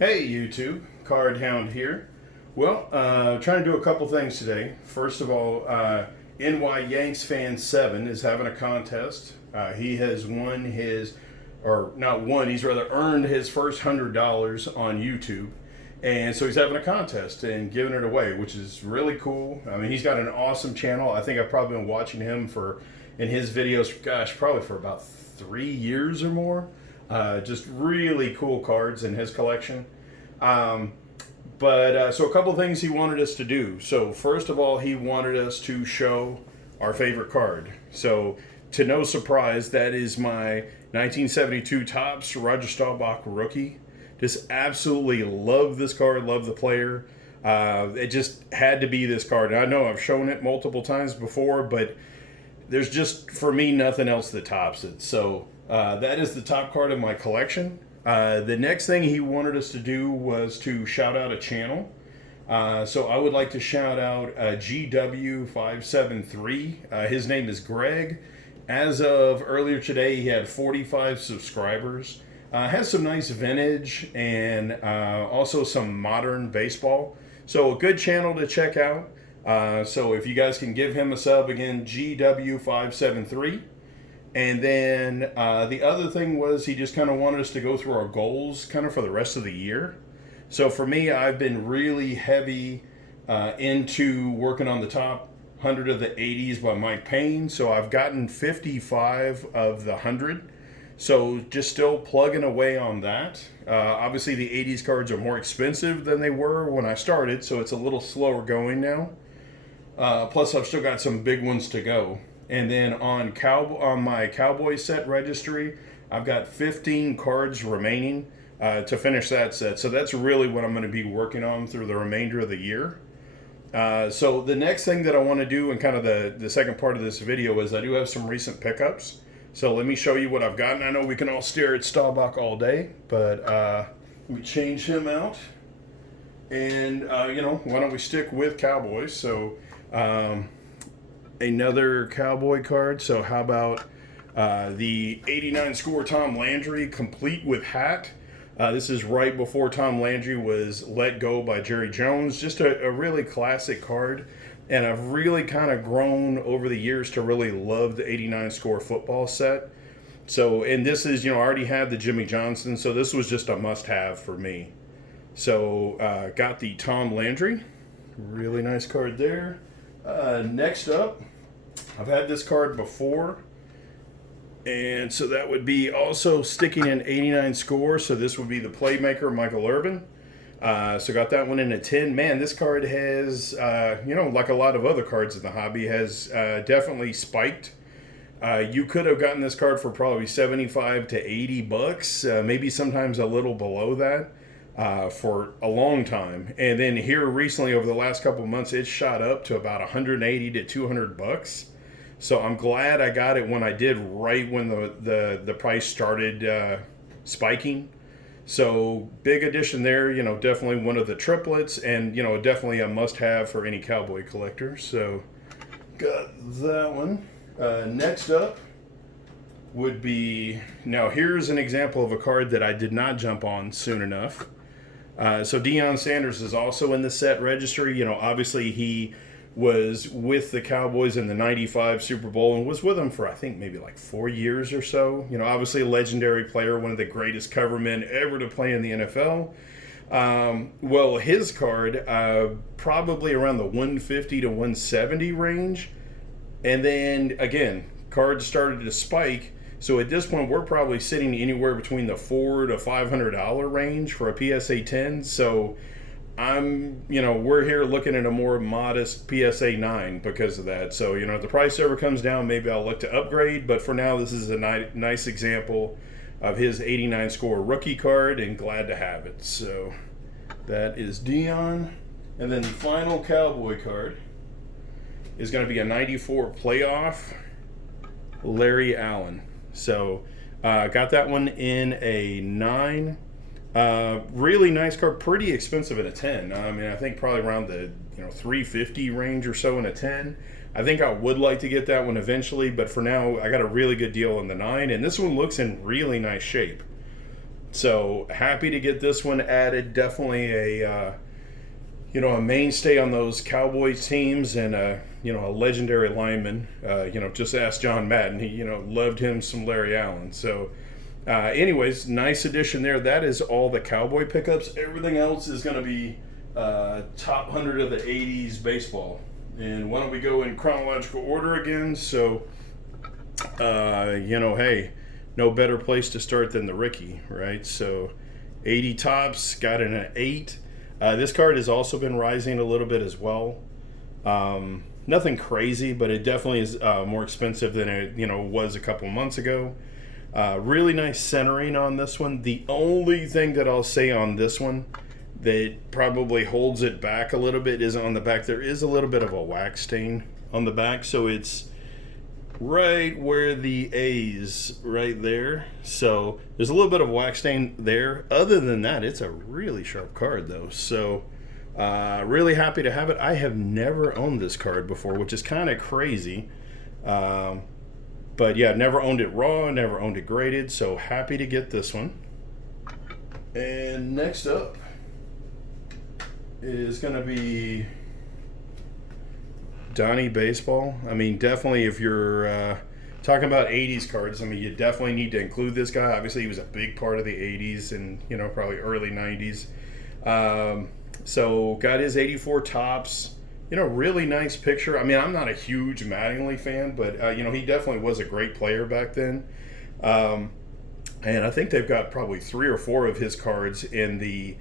Hey YouTube, Card Hound here. Well, trying to do a couple things today. First of all, NYYanksFan7 is having a contest. He has won his, or not won, he's rather earned his first $100 on YouTube. And so he's having a contest and giving it away, which is really cool. I mean, he's got an awesome channel. I think I've probably been watching him in his videos, gosh, probably for about 3 years or more. Just really cool cards in his collection. So a couple things he wanted us to do. So first of all, he wanted us to show our favorite card. So to no surprise, that is my 1972 Topps Roger Staubach rookie. Just absolutely love this card, love the player. It just had to be this card. And I know I've shown it multiple times before, but there's just, for me, nothing else that tops it. So that is the top card of my collection. The next thing he wanted us to do was to shout out a channel. So I would like to shout out NYYanksFan7. His name is Greg. As of earlier today, he had 45 subscribers. Has some nice vintage and also some modern baseball. So a good channel to check out. So if you guys can give him a sub, again, NYYanksFan7. And then the other thing was he just kind of wanted us to go through our goals kind of for the rest of the year. So for me, I've been really heavy into working on the top 100 of the 80s by Mike Payne. So I've gotten 55 of the 100. So just still plugging away on that. Obviously the 80s cards are more expensive than they were when I started, so it's a little slower going now. Plus I've still got some big ones to go. And then on my Cowboy set registry, I've got 15 cards remaining to finish that set. So that's really what I'm going to be working on through the remainder of the year. So the next thing that I want to do, and kind of the second part of this video, is I do have some recent pickups. So let me show you what I've gotten. I know we can all stare at Staubach all day, but we change him out. And, why don't we stick with Cowboys? So another Cowboy card. So how about the 89 score Tom Landry, complete with hat. This is right before Tom Landry was let go by Jerry Jones. Just a really classic card. And I've really kind of grown over the years to really love the 89 score football set. So, and this is, I already have the Jimmy Johnson, so this was just a must-have for me. So, got the Tom Landry. Really nice card there. Next up, I've had this card before. And so that would be also sticking in 89 score. So this would be the playmaker, Michael Irvin. So got that one in a 10. Man, this card has, like a lot of other cards in the hobby, has definitely spiked. You could have gotten this card for probably 75 to 80 bucks, maybe sometimes a little below that, for a long time. And then here recently, over the last couple of months, it's shot up to about 180 to 200 bucks. So I'm glad I got it when I did, right when the price started spiking. So big addition there, definitely one of the triplets, and, definitely a must-have for any Cowboy collector. So got that one. Next up would be, now here's an example of a card that I did not jump on soon enough. So Deion Sanders is also in the set registry. Obviously he was with the Cowboys in the 95 Super Bowl and was with them for, I think, maybe like 4 years or so. Obviously a legendary player, one of the greatest cover men ever to play in the NFL. Well, his card, probably around the 150 to 170 range. And then, again, cards started to spike. So at this point, we're probably sitting anywhere between the $400 to $500 range for a PSA 10. So we're here looking at a more modest PSA 9 because of that. So, if the price ever comes down, maybe I'll look to upgrade. But for now, this is a nice example of his 89 score rookie card, and glad to have it. So that is Deion. And then the final Cowboy card is going to be a 94 playoff Larry Allen. So got that one in a 9. Really nice card, pretty expensive in a 10. I mean, I think probably around the $350 range or so in a 10. I think I would like to get that one eventually, but for now I got a really good deal on the 9, and this one looks in really nice shape. So happy to get this one added. Definitely a a mainstay on those Cowboys teams, and a legendary lineman. Just ask John Madden. He loved him some Larry Allen. So anyways, nice addition there. That is all the Cowboy pickups. Everything else is going to be top 100 of the 80s baseball. And why don't we go in chronological order again? So, hey, no better place to start than the Ricky, right? So 80 tops, got in an 8. This card has also been rising a little bit as well. Nothing crazy, but it definitely is more expensive than it was a couple months ago. Really nice centering on this one. The only thing that I'll say on this one that probably holds it back a little bit is on the back. There is a little bit of a wax stain on the back, so it's right where the A's right there. So there's a little bit of wax stain there. Other than that, it's a really sharp card though. So really happy to have it. I have never owned this card before, which is kind of crazy. But yeah, never owned it raw, never owned it graded. So happy to get this one. And next up is going to be Donnie Baseball. I mean, definitely if you're talking about 80s cards, I mean, you definitely need to include this guy. Obviously, he was a big part of the 80s and, probably early 90s. So got his 84 tops. Really nice picture. I mean, I'm not a huge Mattingly fan, but, he definitely was a great player back then. And I think they've got probably 3 or 4 of his cards in the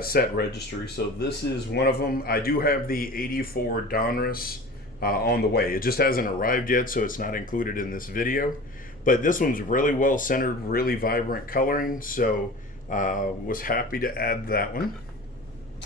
set registry. So this is one of them. I do have the 84 Donruss on the way. It just hasn't arrived yet, so it's not included in this video. But this one's really well centered, really vibrant coloring. So was happy to add that one.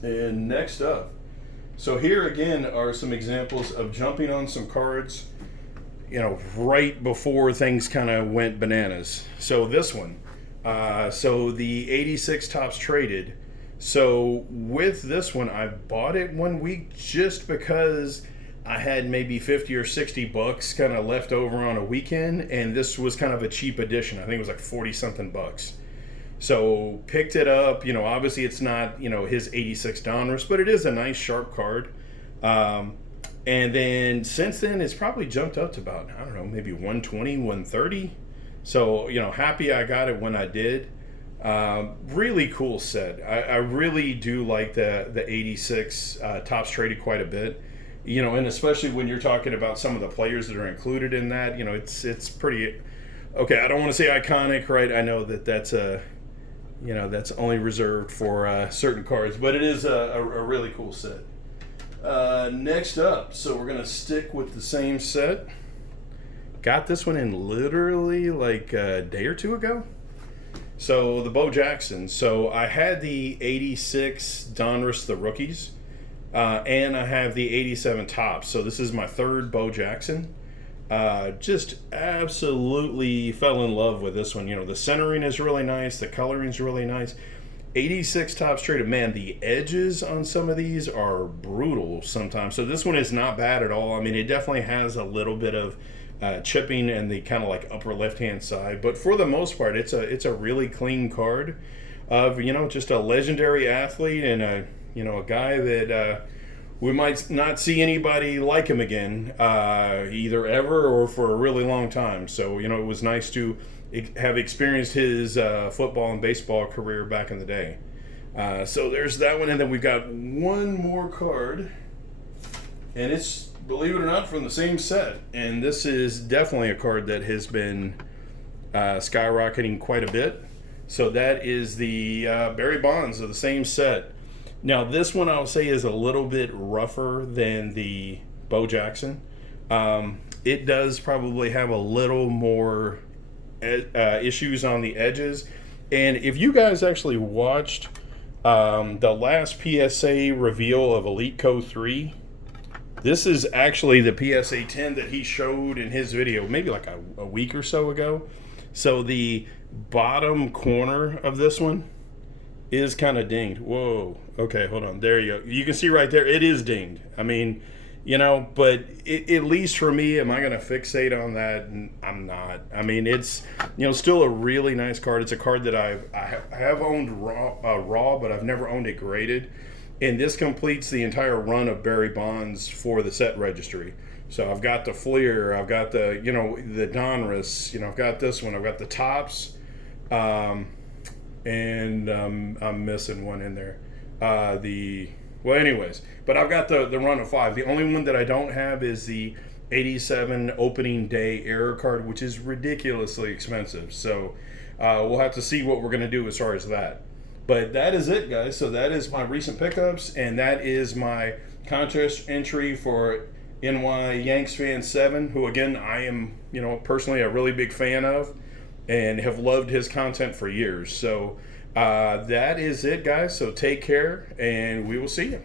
And next up, so here again are some examples of jumping on some cards, right before things kind of went bananas. So this one, so the 86 tops traded. So with this one, I bought it one week just because I had maybe 50 or 60 bucks kind of left over on a weekend, and this was kind of a cheap edition. I think it was like 40 something bucks. So picked it up. Obviously it's not his 86 Donruss, but it is a nice sharp card. And then since then it's probably jumped up to about, I don't know, maybe 120, 130. So happy I got it when I did. Really cool set. I really do like the 86 tops traded quite a bit. And especially when you're talking about some of the players that are included in that, it's pretty. Okay, I don't want to say iconic, right? I know that's that's only reserved for certain cards, but it is a really cool set. Next up, so we're gonna stick with the same set. Got this one in literally like a day or two ago. So the Bo Jackson. So I had the 86 Donruss, the rookies, and I have the 87 tops. So this is my third Bo Jackson. Just absolutely fell in love with this one. The centering is really nice. The coloring is really nice. 86 tops traded. Man, the edges on some of these are brutal sometimes. So this one is not bad at all. I mean, it definitely has a little bit of chipping and the kind of like upper left-hand side. But for the most part, it's a really clean card of, just a legendary athlete and a guy that we might not see anybody like him again, either ever or for a really long time. So, it was nice to have experienced his football and baseball career back in the day. So there's that one. And then we've got one more card. And it's, believe it or not, from the same set. And this is definitely a card that has been skyrocketing quite a bit. So that is the Barry Bonds of the same set. Now, this one I'll say is a little bit rougher than the Bo Jackson. It does probably have a little more issues on the edges. And if you guys actually watched the last PSA reveal of Elite Co. 3, this is actually the PSA 10 that he showed in his video maybe like a week or so ago. So the bottom corner of this one is kind of dinged. Whoa. Okay, hold on. There you go. You can see right there, it is dinged. I mean, But at least for me, am I going to fixate on that? I'm not. I mean, it's still a really nice card. It's a card that I have owned raw, but I've never owned it graded. And this completes the entire run of Barry Bonds for the set registry. So I've got the Fleer, I've got the Donruss, I've got this one, I've got the Tops, and I'm missing one in there. Well, anyways, but I've got the run of 5. The only one that I don't have is the 87 opening day error card, which is ridiculously expensive. So we'll have to see what we're going to do as far as that. But that is it, guys. So that is my recent pickups, and that is my contest entry for NYYanksFan7, who, again, I am, personally a really big fan of and have loved his content for years. So that is it, guys. So take care, and we will see you.